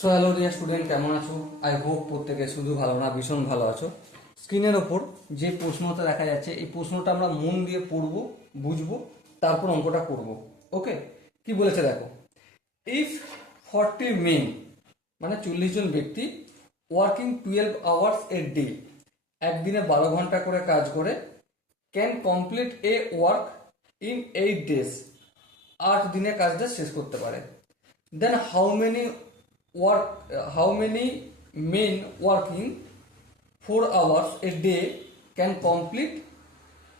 So hello dear student, কেমন আছো? I hope প্রত্যেকে শুধু ভালো না ভীষণ ভালো আছো। স্ক্রিনের ওপর যে প্রশ্নটা দেখা যাচ্ছে, এই প্রশ্নটা আমরা মন দিয়ে পড়বো, বুঝবো, তারপর অঙ্কটা করব। ওকে, কি বলেছে দেখো। ইফ 40 মেন মানে 40 জন ব্যক্তি ওয়ার্কিং 12 আওয়ার্স এ ডে, একদিনে 12 ঘন্টা করে কাজ করে, can complete A work in 8 days, 8 দিনে কাজটা শেষ করতে পারে। দেন how many men working 4 hours a day can complete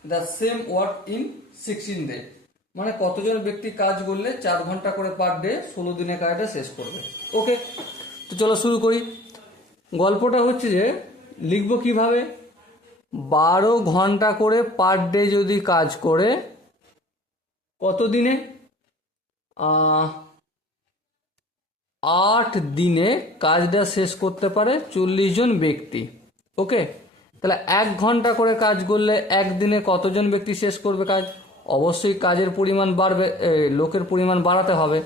the same work in 16 days? মানে কতজন ব্যক্তি কাজ করলে 4 ঘন্টা করে পার ডে 16 দিনে কাজটা শেষ করবে। ওকে, তো চলো শুরু করি। গল্পটা হচ্ছে যে লিখবো কিভাবে। 12 ঘন্টা করে পার ডে যদি কাজ করে কত দিনে, 8 দিনে কাজটা শেষ করতে পারে 40 জন ব্যক্তি। ওকে, তাহলে 1 ঘন্টা করে কাজ করলে একদিনে কতজন ব্যক্তি শেষ করবে কাজ? অবশ্যই কাজের পরিমাণ বাড়বে, লোকের পরিমাণ বাড়াতে হবে।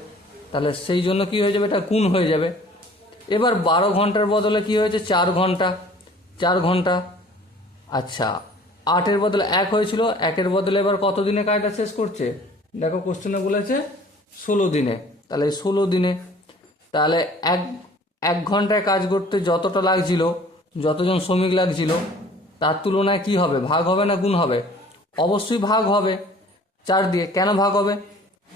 তাহলে সেই জন্য কি হয়ে যাবে, এটা গুণ হয়ে যাবে। এবার 12 ঘন্টার বদলে কি হয়েছে, 4 ঘন্টা। 4 ঘন্টা, আচ্ছা, 8-এর বদলে 1 হয়েছিল, 1-এর বদলে এবার কত দিনে কাজটা শেষ করছে? দেখো কোশ্চেনে বলেছে 16 দিনে। তাহলে 16 দিনে, তাহলে এক এক ঘন্টায় কাজ করতে যতটা লাগছিল, যতজন শ্রমিক লাগছিল, তার তুলনায় কি হবে, ভাগ হবে না গুণ হবে? অবশ্যই ভাগ হবে 4 দিয়ে। কেন ভাগ হবে?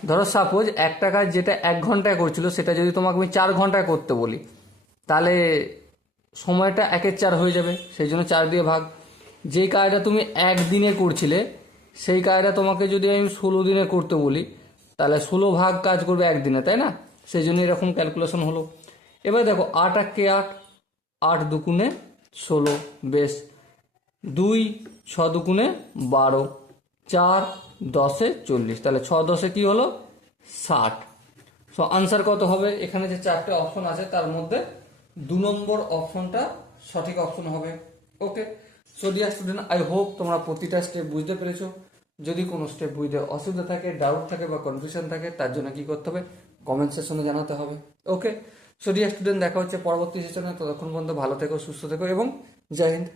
ধরো সাপোজ একটা কাজ যেটা 1 ঘন্টায় করছিল, সেটা যদি তোমাকে আমি 4 ঘন্টায় করতে বলি, তাহলে সময়টা 1-4 হয়ে যাবে, সেই জন্য 4 দিয়ে ভাগ। যেই কাজটা তুমি একদিনে করছিলে, সেই কাজটা তোমাকে যদি আমি 16 দিনে করতে বলি, তাহলে 16 ভাগ কাজ করবে একদিনে, তাই না? সেই জন্য এরকম ক্যালকুলেশন হলো। এবার দেখো 8-8 8, 8 দুগুণে 16, বেশ। 2 6 দুগুণে 12, 4 10-এ 40, তাহলে 6 10-এ কি হলো, 60। সো আনসার কত হবে? এখানে যে 4টে অপশন আছে তার মধ্যে 2 নম্বর অপশনটা সঠিক অপশন হবে। Okay, so dear student, I hope তোমরা প্রতিটা স্টেপ বুঝতে পেরেছো। যদি কোনো স্টেপ বুঝতে অসুবিধা থাকে, ডাউট থাকে বা কনফিউশন থাকে, তার জন্য কি করতে হবে, কমেন্ট সেকশনে জানাতে হবে। ওকে, সো ডিয়ার স্টুডেন্ট, দেখা হচ্ছে পরবর্তী সেশনে। ততক্ষণ পর্যন্ত ভালো থেকো, সুস্থ থেকো এবং জয় হিন্দ।